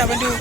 Indonesia Bandung.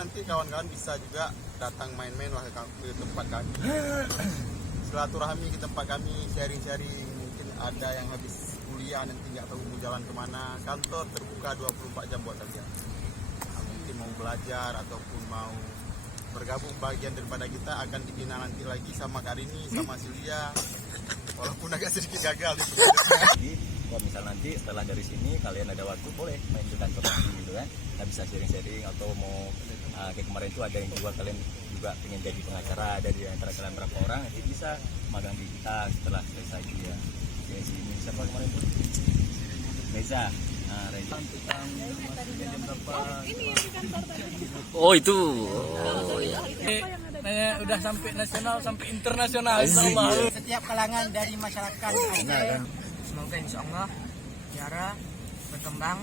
Nanti kawan-kawan bisa juga datang main-main lah ke tempat kami, silaturahmi ke tempat kami, sharing-sharing. Mungkin ada yang habis kuliah nanti nggak tahu mau jalan kemana, kantor terbuka 24 jam buat kalian. Mungkin mau belajar ataupun mau bergabung bagian daripada kita, akan dibina nanti lagi sama Karini, sama Silvia, walaupun agak sedikit gagal itu. Kalau misal nanti setelah dari sini kalian ada waktu, boleh main ke kantor gitu kan, kita bisa sharing-sharing. Atau mau kayak kemarin itu ada yang juga kalian juga pengen jadi pengacara, ada di antara kalian berapa orang, nanti bisa magang di kita setelah selesai dia. Jadi sini siapa kemarin tuh? Reza. Nah, Reza tentang jam berapa? Oh itu. Udah sampai nasional, sampai internasional. Setiap kalangan dari masyarakat Aceh. Semoga insya Allah Kiara berkembang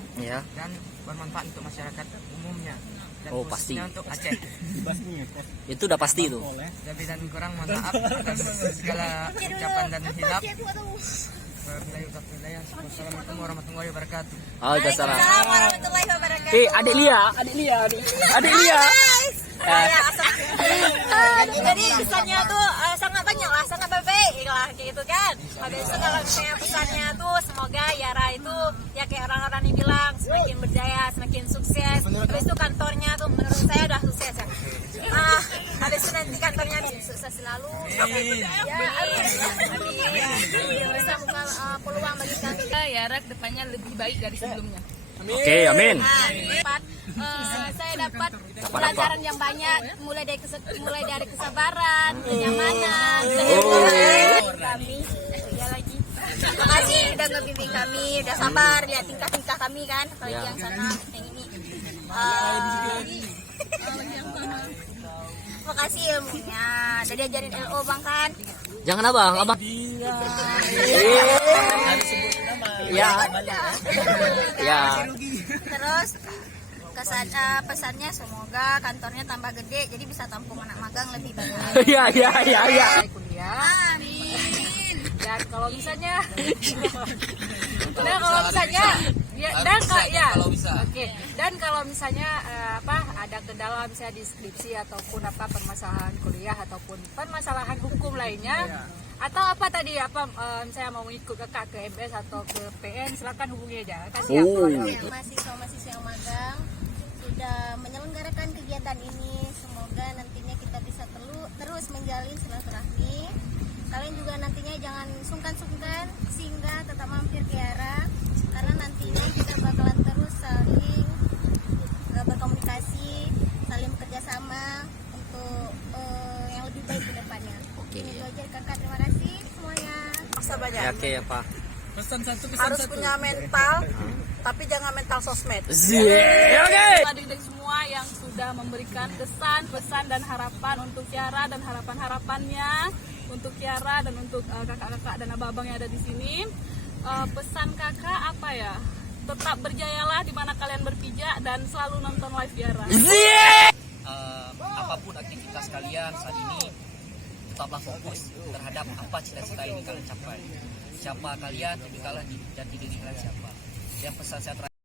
dan bermanfaat untuk masyarakat umumnya. Dan pasti untuk Aceh. Itu udah pasti itu. Lebih dan kurang mohon maaf atas segala ucapan dan hilaf. Assalamualaikum warahmatullahi wabarakatuh. Waalaikumsalam warahmatullahi wabarakatuh. Adik Lia. Jadi kesannya tuh sangat banyak lah, sangat baik lah gitu kan. Habis itu kalau misalnya pesannya tuh semoga Yara itu ya kayak orang-orang ini bilang semakin berjaya, semakin sukses. Habis itu kantornya tuh menurut saya udah sukses ya. Habis itu nanti kantornya sukses selalu. Amin. Bisa buka peluang bagi kami. Yara kedepannya lebih baik dari sebelumnya. Oke, amin. Saya dapat pelajaran yang banyak, mulai dari kesabaran, kenyamanan, kami. Ya lagi. Terima kasih udah ngebimbing kami, udah sabar lihat tingkah-tingkah kami kan, apalagi yang sana, yang ini. Terima kasih ilmunya, udah diajarin LO bang kan. Jangan abang. Ya. Terus pesannya semoga kantornya tambah gede, jadi bisa tampung anak magang lebih banyak. Iya. Kuliah. Amin. Dan kalau misalnya dan kalau misalnya ada kendala misalnya di skripsi ataupun permasalahan kuliah ataupun permasalahan hukum lainnya, atau misalnya mau ikut ke MS atau ke PN, silakan hubungi aja. Kasih Mahasiswa-mahasiswa yang magang sudah menyelenggarakan kegiatan ini, semoga nantinya kita bisa terus menjalin silaturahmi. Kalian juga nantinya jangan sungkan-sungkan singgah, tetap mampir ke Yara, karena nantinya kita bakalan terus saling berkomunikasi, saling bekerja sama untuk yang lebih baik ke depannya. Ini aja kakak, terima kasih semuanya. Oke ya Pak. Pesan Harus satu. punya mental, tapi jangan mental sosmed. Oke. Adik-adik semua yang sudah memberikan kesan, pesan dan harapan untuk Kiara dan harapan-harapannya untuk Kiara dan untuk kakak-kakak dan abang-abang yang ada di sini. Pesan kakak apa ya? Tetap berjayalah di mana kalian berpijak dan selalu nonton live Kiara. Apapun aktivitas kalian saat ini, tetaplah fokus terhadap apa cita-cita ini kalian capai. Siapa kalian, tapi kalian jati diri kalian siapa. Yang pesan saya terakhir.